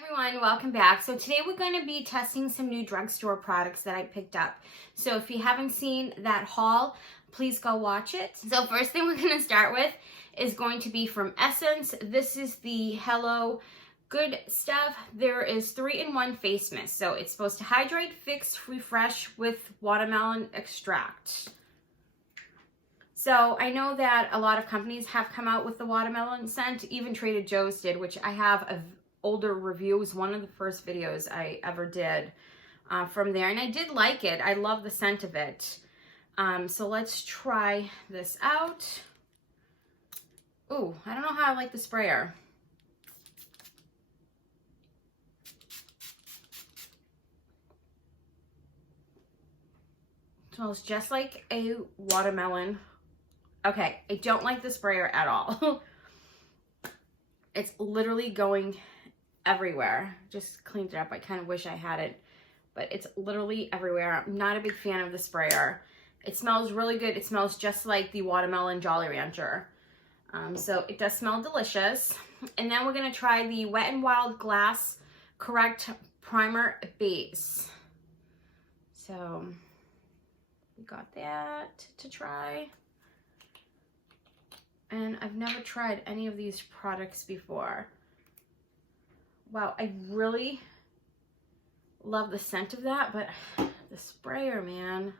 Everyone, welcome back. So today we're going to be testing some new drugstore products that I picked up. So if you haven't seen that haul, please go watch it. So first thing we're going to start with is going to be from Essence. This is the Hello Good Stuff. There is 3-in-1 face mist. So it's supposed to hydrate, fix, refresh with watermelon extract. So I know that a lot of companies have come out with the watermelon scent. Even Trader Joe's did, which I have a older review. It was one of the first videos I ever did from there, and I did like it. I love the scent of it. So let's try this out. Ooh, I don't know how I like the sprayer. It smells just like a watermelon. Okay, I don't like the sprayer at all. It's literally going everywhere. Just cleaned it up. I kind of wish I had it, but it's literally everywhere. I'm not a big fan of the sprayer. It smells really good. It smells just like the watermelon Jolly Rancher. So it does smell delicious. And then we're going to try the Wet n Wild Glass Correct Primer Base. So we got that to try. And I've never tried any of these products before. Wow, I really love the scent of that, but the sprayer, man.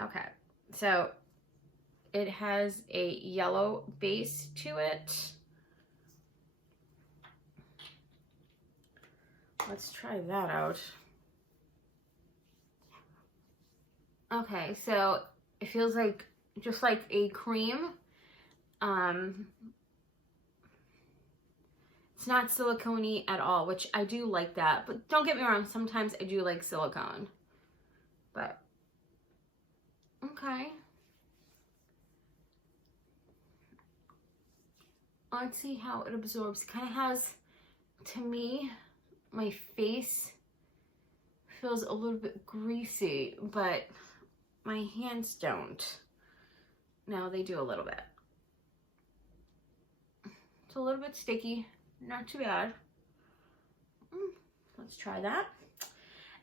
Okay, so it has a yellow base to it. Let's try that out. Okay, so it feels like just like a cream. It's not silicone-y at all, which I do like that. But don't get me wrong, sometimes I do like silicone. But, okay. Let's see how it absorbs. It kind of has, to me, my face feels a little bit greasy, but my hands don't. No, they do a little bit. It's a little bit sticky. Not too bad. Let's try that.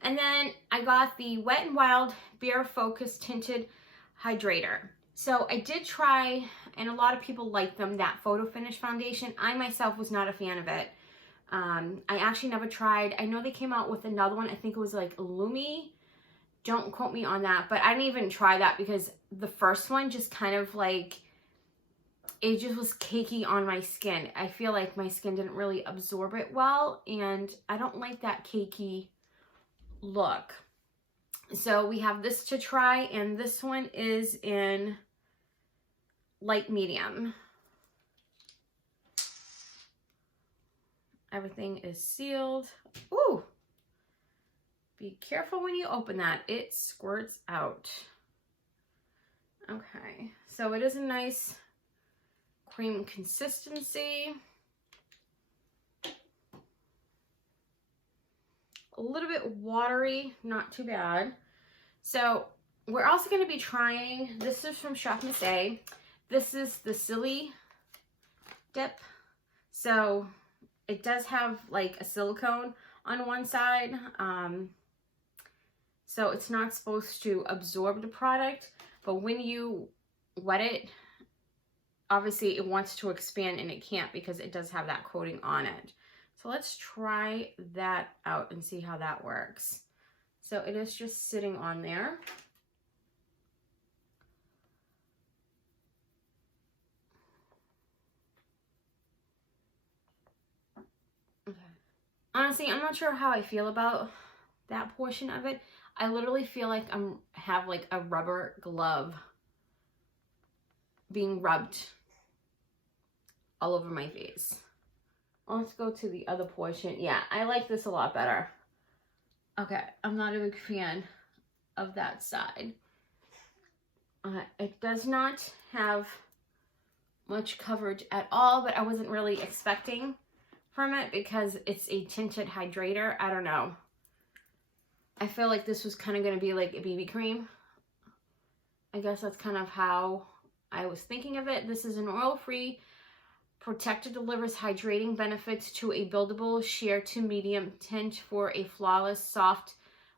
And then I got the Wet n Wild Barefocus Tinted Hydrator. So I did try, and a lot of people like them, that Photo Finish foundation. I myself was not a fan of it. I actually never tried. I know they came out with another one. I think it was like Lumi. Don't quote me on that. But I didn't even try that because the first one just kind of like, it just was cakey on my skin. I feel like my skin didn't really absorb it well, and I don't like that cakey look. So we have this to try, and this one is in light medium. Everything is sealed. Ooh! Be careful when you open that. It squirts out. Okay, so it is a nice cream consistency. A little bit watery, not too bad. So we're also going to be trying, this is from Shop Miss A. This is the Sili dip. So it does have like a silicone on one side. So it's not supposed to absorb the product, but when you wet it, obviously it wants to expand and it can't because it does have that coating on it. So let's try that out and see how that works. So it is just sitting on there. Okay. Honestly, I'm not sure how I feel about that portion of it. I literally feel like have like a rubber glove being rubbed all over my face. Let's go to the other portion. Yeah, I like this a lot better. Okay, I'm not a big fan of that side. It does not have much coverage at all, but I wasn't really expecting from it because it's a tinted hydrator. I don't know. I feel like this was kind of going to be like a BB cream. I guess that's kind of how I was thinking of it. This is an oil-free Protector delivers hydrating benefits to a buildable sheer to medium tint for a flawless, soft,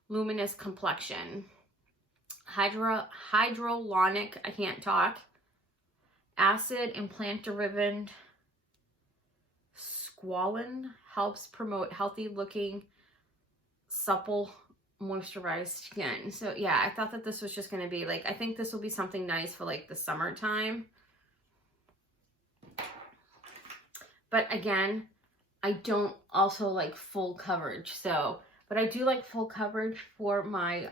luminous complexion. Hydrolonic, I can't talk, acid and plant-derived squalene helps promote healthy-looking, supple, moisturized skin. So yeah, I thought that this was just going to be like, I think this will be something nice for like the summertime. But again, I don't also like full coverage. So, but I do like full coverage for my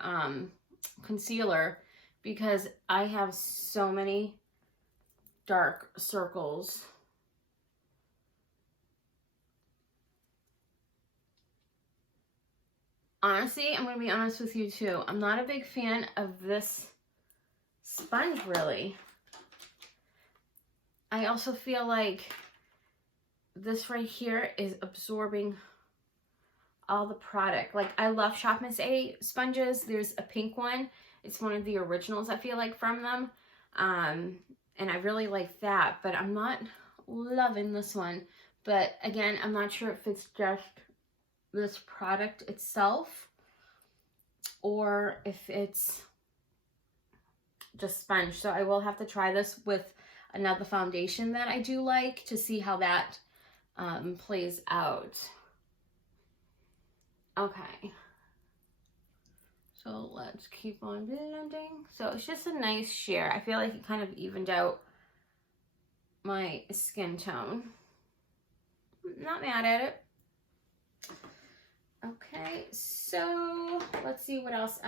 concealer because I have so many dark circles. Honestly, I'm going to be honest with you too. I'm not a big fan of this sponge, really. I also feel like this right here is absorbing all the product. Like, I love Shop Miss A sponges. There's a pink one. It's one of the originals, I feel like, from them. And I really like that, but I'm not loving this one. But again, I'm not sure if it's just this product itself or if it's just sponge. So I will have to try this with another foundation that I do like to see how that plays out. Okay, so let's keep on blending. So it's just a nice sheer. I feel like it kind of evened out my skin tone. Not mad at it. Okay, so let's see what else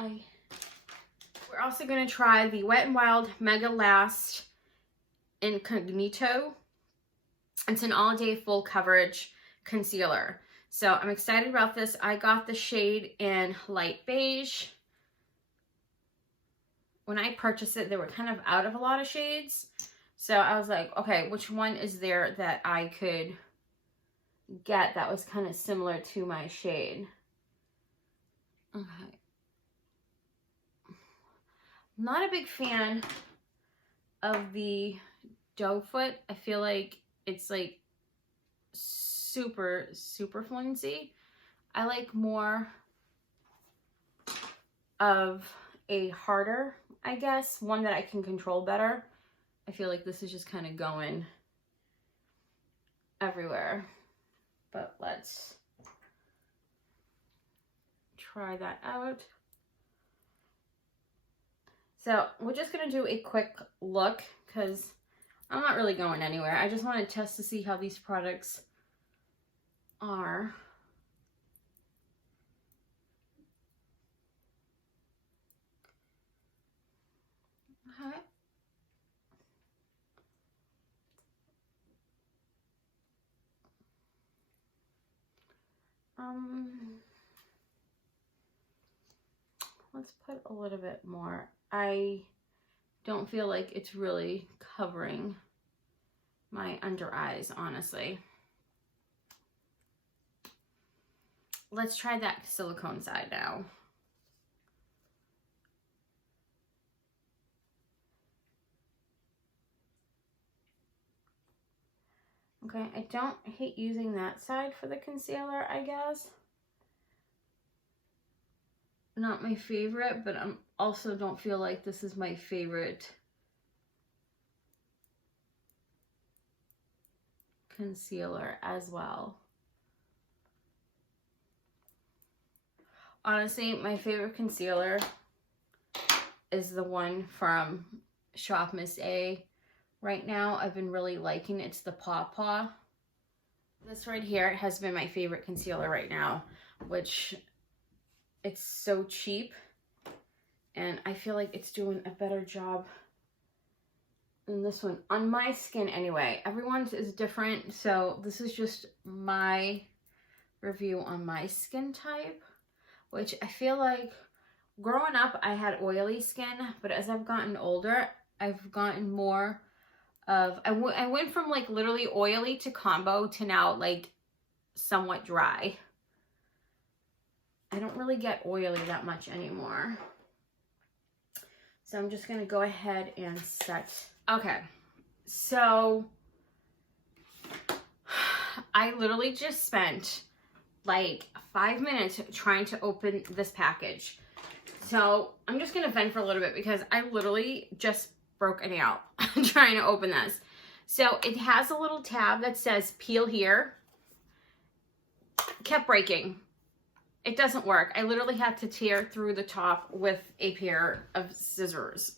we're also going to try the Wet n Wild Megalast Incognito. It's an all-day full coverage concealer. So I'm excited about this. I got the shade in light beige. When I purchased it, they were kind of out of a lot of shades. So I was like, okay, which one is there that I could get that was kind of similar to my shade? Okay. I'm not a big fan of the doe foot. I feel like it's like super fluency. I like more of a harder, I guess, one that I can control better. I feel like this is just kind of going everywhere. But let's try that out. So we're just going to do a quick look because I'm not really going anywhere. I just want to test to see how these products are. Okay. Let's put a little bit more. I don't feel like it's really covering my under eyes, honestly. Let's try that silicone side now. Okay, I don't hate using that side for the concealer, I guess. Not my favorite, but I'm also don't feel like this is my favorite concealer as well. Honestly, my favorite concealer is the one from Shop Miss A. Right now, I've been really liking it. It's the Paw Paw. This right here has been my favorite concealer right now, which it's so cheap. And I feel like it's doing a better job than this one. On my skin anyway. Everyone's is different. So this is just my review on my skin type, which I feel like growing up, I had oily skin. But as I've gotten older, I've gotten more of, I went from like literally oily to combo to now like somewhat dry. I don't really get oily that much anymore. So I'm just going to go ahead and set. Okay. So I literally just spent like 5 minutes trying to open this package. So I'm just gonna vent for a little bit because I literally just broke a nail trying to open this. So it has a little tab that says peel here. Kept breaking. It doesn't work. I literally had to tear through the top with a pair of scissors.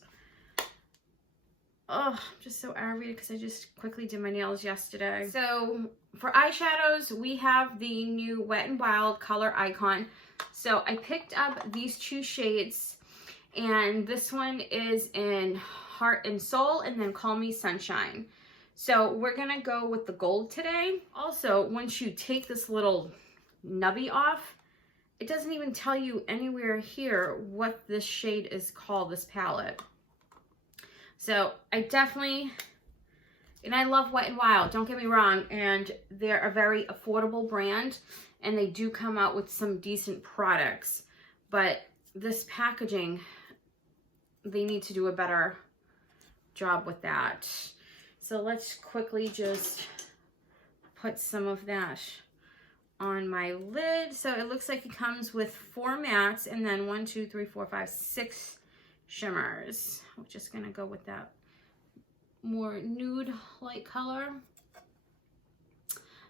Oh, I'm just so aggravated because I just quickly did my nails yesterday. So for eyeshadows, we have the new Wet n Wild color icon. So I picked up these 2 shades, and this one is in Heart and Soul, and then Call Me Sunshine. So we're gonna go with the gold today. Also, once you take this little nubby off, it doesn't even tell you anywhere here what this shade is called, this palette. So I definitely, and I love Wet n Wild, don't get me wrong, and they're a very affordable brand, and they do come out with some decent products, but this packaging, they need to do a better job with that. So let's quickly just put some of that on my lid. So it looks like it comes with 4 mattes and then 1, 2, 3, 4, 5, 6 shimmers. I'm just gonna go with that more nude light color.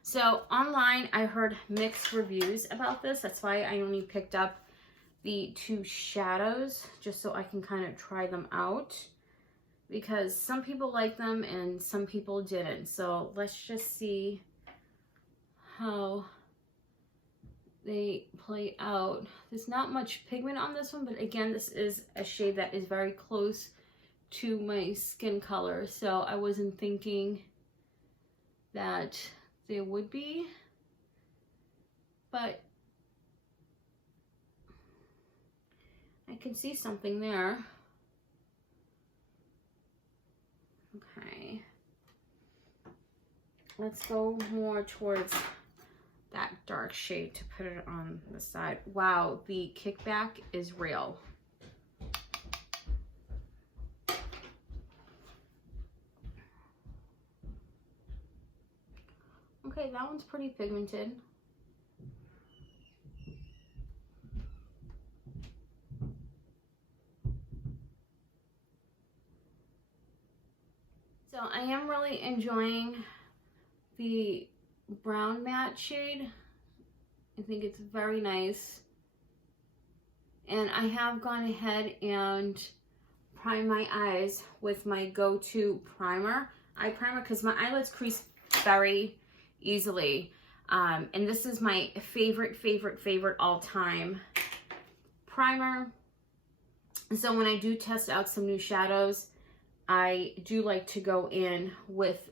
So online I heard mixed reviews about this. That's why I only picked up the 2 shadows, just so I can kind of try them out, because some people like them and some people didn't. So let's just see how they play out. There's not much pigment on this one, but again, this is a shade that is very close to my skin color, so I wasn't thinking that there would be, but I can see something there. Okay, let's go more towards that dark shade to put it on the side. Wow, the kickback is real. Okay, that one's pretty pigmented. So I am really enjoying the brown matte shade. I think it's very nice. And I have gone ahead and primed my eyes with my go-to primer, eye primer, because my eyelids crease very easily. And this is my favorite all-time primer. So when I do test out some new shadows, I do like to go in with,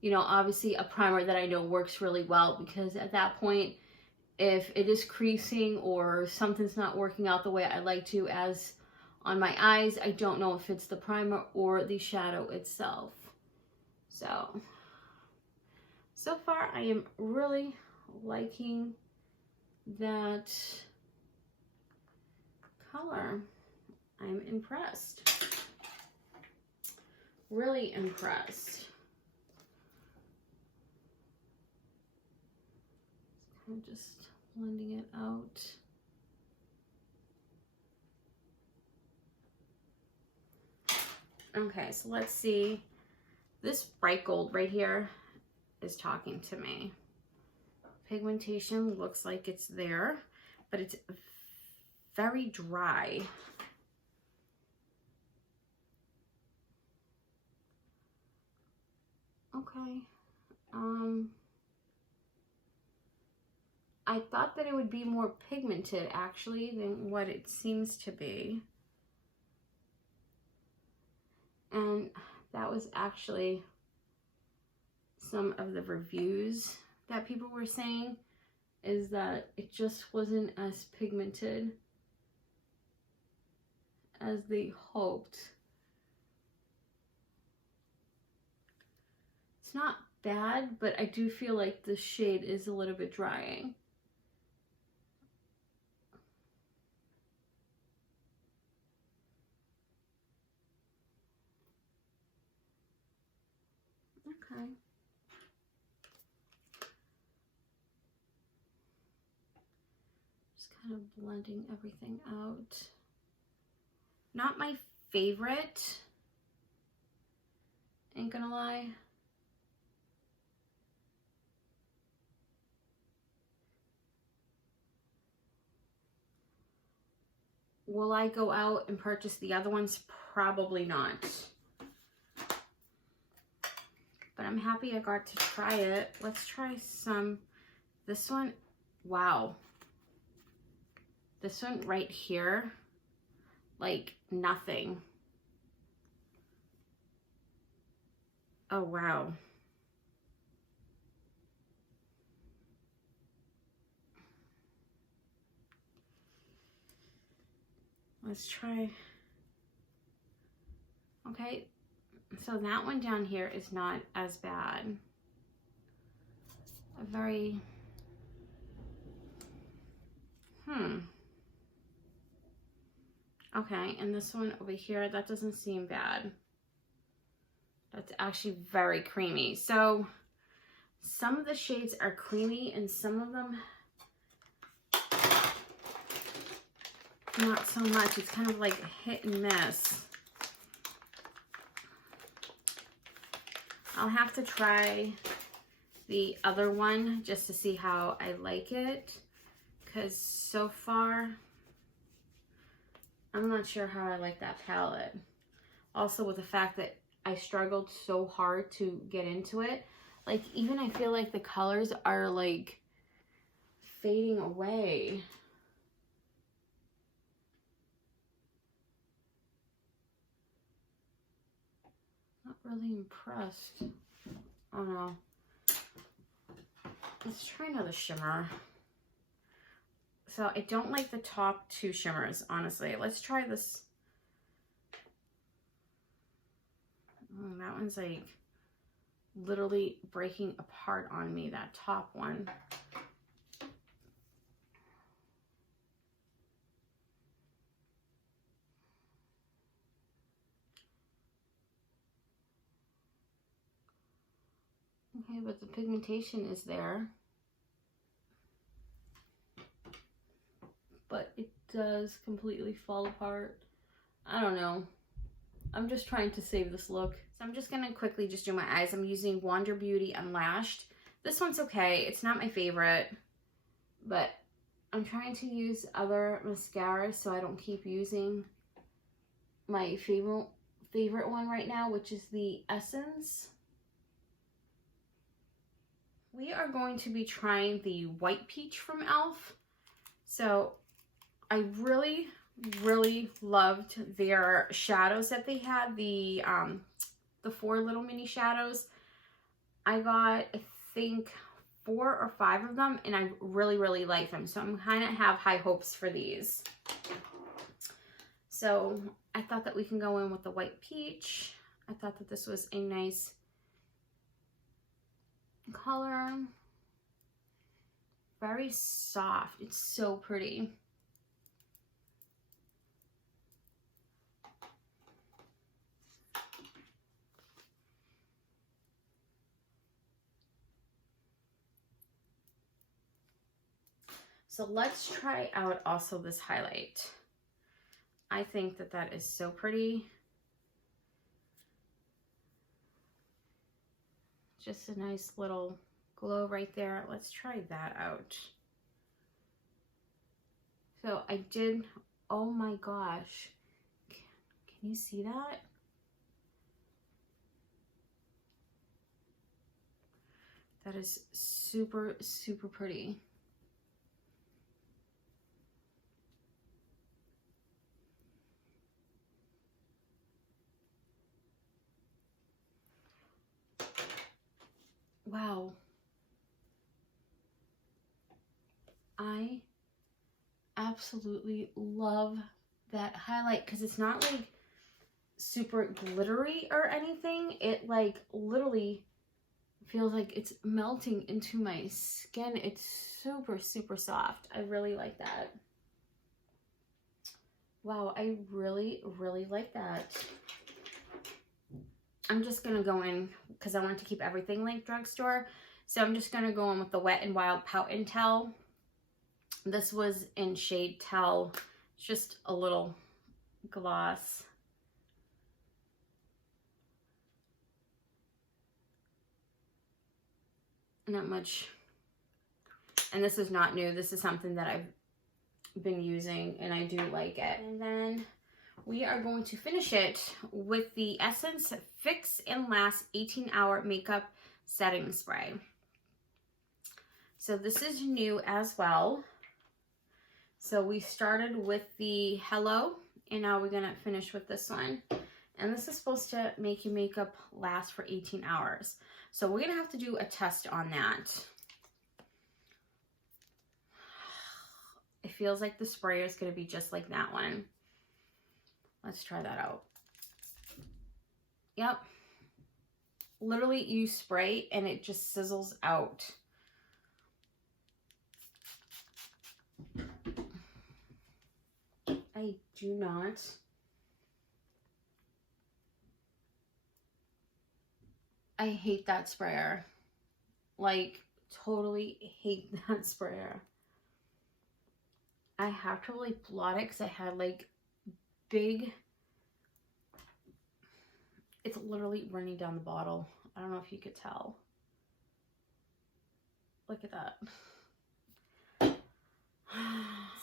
you know, obviously a primer that I know works really well, because at that point, if it is creasing or something's not working out the way I like to, as on my eyes, I don't know if it's the primer or the shadow itself. So far I am really liking that color. I'm impressed. Really impressed. I'm just blending it out. Okay, so let's see. This bright gold right here is talking to me. Pigmentation looks like it's there, but it's very dry. Okay. I thought that it would be more pigmented actually than what it seems to be. And that was actually some of the reviews that people were saying, is that it just wasn't as pigmented as they hoped. It's not bad, but I do feel like the shade is a little bit drying. Okay. Just kind of blending everything out. Not my favorite, ain't gonna lie. Will I go out and purchase the other ones? Probably not. But I'm happy I got to try it. Let's try some. This one, wow. This one right here, like nothing. Oh, wow. Let's try. Okay, so that one down here is not as bad. A very, okay, and this one over here, that doesn't seem bad. That's actually very creamy. So some of the shades are creamy and some of them not so much. It's kind of like hit and miss. I'll have to try the other one just to see how I like it, because so far I'm not sure how I like that palette. Also with the fact that I struggled so hard to get into it, like even I feel like the colors are like fading away. Not really impressed. Oh no. Let's try another shimmer. So I don't like the top two shimmers, honestly. Let's try this. Oh, that one's like literally breaking apart on me, that top one. Okay, but the pigmentation is there. But it does completely fall apart. I don't know. I'm just trying to save this look. So I'm just gonna quickly just do my eyes. I'm using Wander Beauty Unlashed. This one's okay. It's not my favorite, but I'm trying to use other mascaras so I don't keep using my favorite one right now, which is the Essence. We are going to be trying the White Peach from e.l.f. So I really loved their shadows that they had, the 4 little mini shadows. I got, I think, 4 or 5 of them, and I really like them. So I'm kind of have high hopes for these. So I thought that we can go in with the White Peach. I thought that this was a nice color. Very soft. It's so pretty. So let's try out also this highlight. I think that that is so pretty. Just a nice little glow right there. Let's try that out. So I did, oh my gosh. Can you see that? That is super pretty. Wow. I absolutely love that highlight because it's not like super glittery or anything. It like literally feels like it's melting into my skin. It's super soft. I really like that. Wow, I really like that. I'm just gonna go in because I want to keep everything like Drugstore. So I'm just gonna go in with the Wet n Wild Pout and Tell. This was in shade Tell. It's just a little gloss. Not much. And this is not new. This is something that I've been using and I do like it. And then we are going to finish it with the Essence Fix and Last 18-Hour Makeup Setting Spray. So this is new as well. So we started with the Hello, and now we're gonna finish with this one. And this is supposed to make your makeup last for 18 hours. So we're gonna have to do a test on that. It feels like the sprayer is gonna be just like that one. Let's try that out. Yep. Literally you spray and it just sizzles out. I do not. I hate that sprayer. Like, totally hate that sprayer. I have to really blot it because I had like big, it's literally running down the bottle. I don't know if you could tell. Look at that.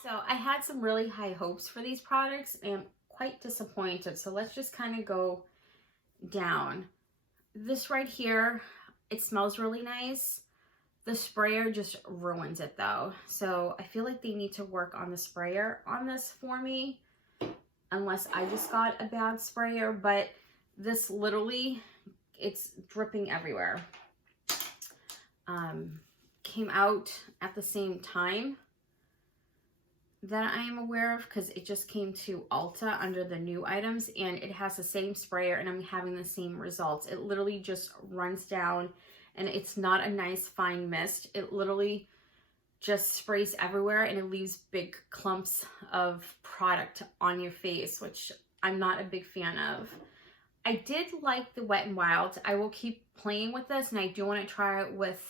So I had some really high hopes for these products and I'm quite disappointed. So let's just kind of go down. This right here, it smells really nice. The sprayer just ruins it though. So I feel like they need to work on the sprayer on this for me. Unless I just got a bad sprayer, but this literally, it's dripping everywhere. Came out at the same time that I am aware of because it just came to Ulta under the new items and it has the same sprayer and I'm having the same results. It literally just runs down and it's not a nice fine mist. It literally just sprays everywhere and it leaves big clumps of product on your face, which I'm not a big fan of. I did like the Wet n Wild. I will keep playing with this and I do want to try it with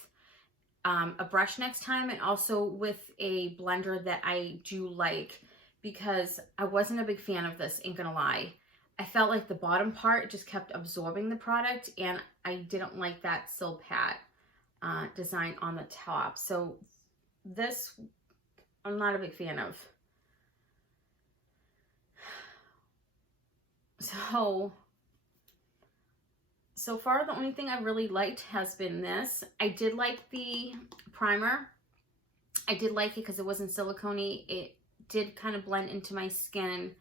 a brush next time and also with a blender that I do like because I wasn't a big fan of this, ain't gonna lie. I felt like the bottom part just kept absorbing the product and I didn't like that Sil Pat design on the top. So this, I'm not a big fan of. So far, the only thing I really liked has been this. I did like the primer. I did like it because it wasn't silicone-y. It did kind of blend into my skin.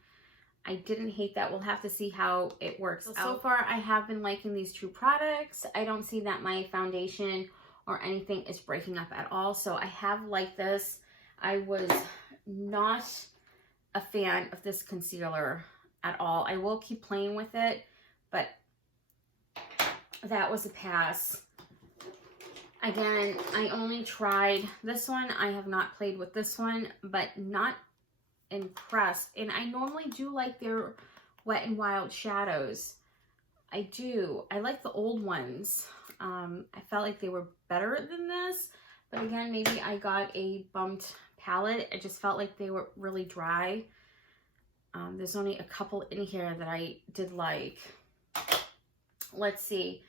I didn't hate that. We'll have to see how it works out. So far, I have been liking these two products. I don't see that my foundation or anything is breaking up at all. So I have liked this. I was not a fan of this concealer at all. I will keep playing with it, but that was a pass. Again, I only tried this one. I have not played with this one, but not impressed. And I normally do like their Wet n Wild shadows. I do. I like the old ones. I felt like they were better than this, but again, maybe I got a bumped palette. I just felt like they were really dry. There's only a couple in here that I did like. Let's see.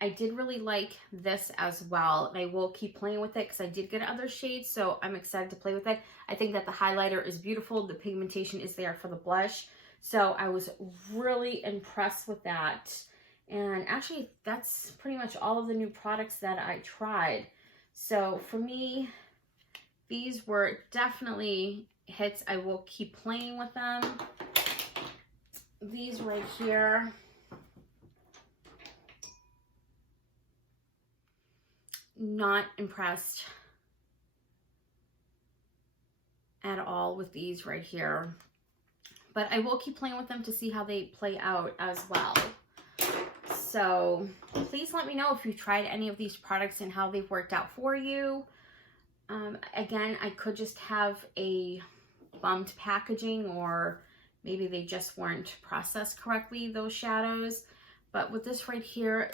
I did really like this as well. And I will keep playing with it because I did get other shades. So I'm excited to play with it. I think that the highlighter is beautiful. The pigmentation is there for the blush. So I was really impressed with that. And actually, that's pretty much all of the new products that I tried. So for me, these were definitely hits. I will keep playing with them. These right here. Not impressed at all with these right here. But I will keep playing with them to see how they play out as well. So please let me know if you've tried any of these products and how they've worked out for you. Again, I could just have a bumped packaging or maybe they just weren't processed correctly, those shadows. But with this right here,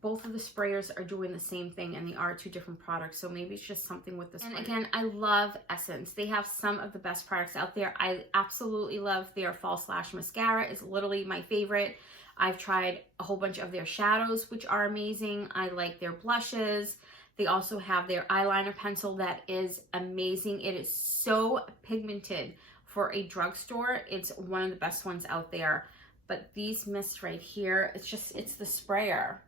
both of the sprayers are doing the same thing, and they are two different products, so maybe it's just something with this. And again, I love Essence. They have some of the best products out there. I absolutely love their False Lash Mascara. It's literally my favorite. I've tried a whole bunch of their shadows, which are amazing. I like their blushes. They also have their eyeliner pencil that is amazing. It is so pigmented for a drugstore. It's one of the best ones out there. But these mists right here, it's the sprayer.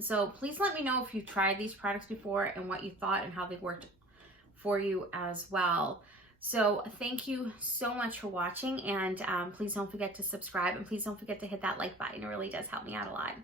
So please let me know if you've tried these products before and what you thought and how they worked for you as well. So thank you so much for watching, and please don't forget to subscribe, and please don't forget to hit that like button. It really does help me out a lot.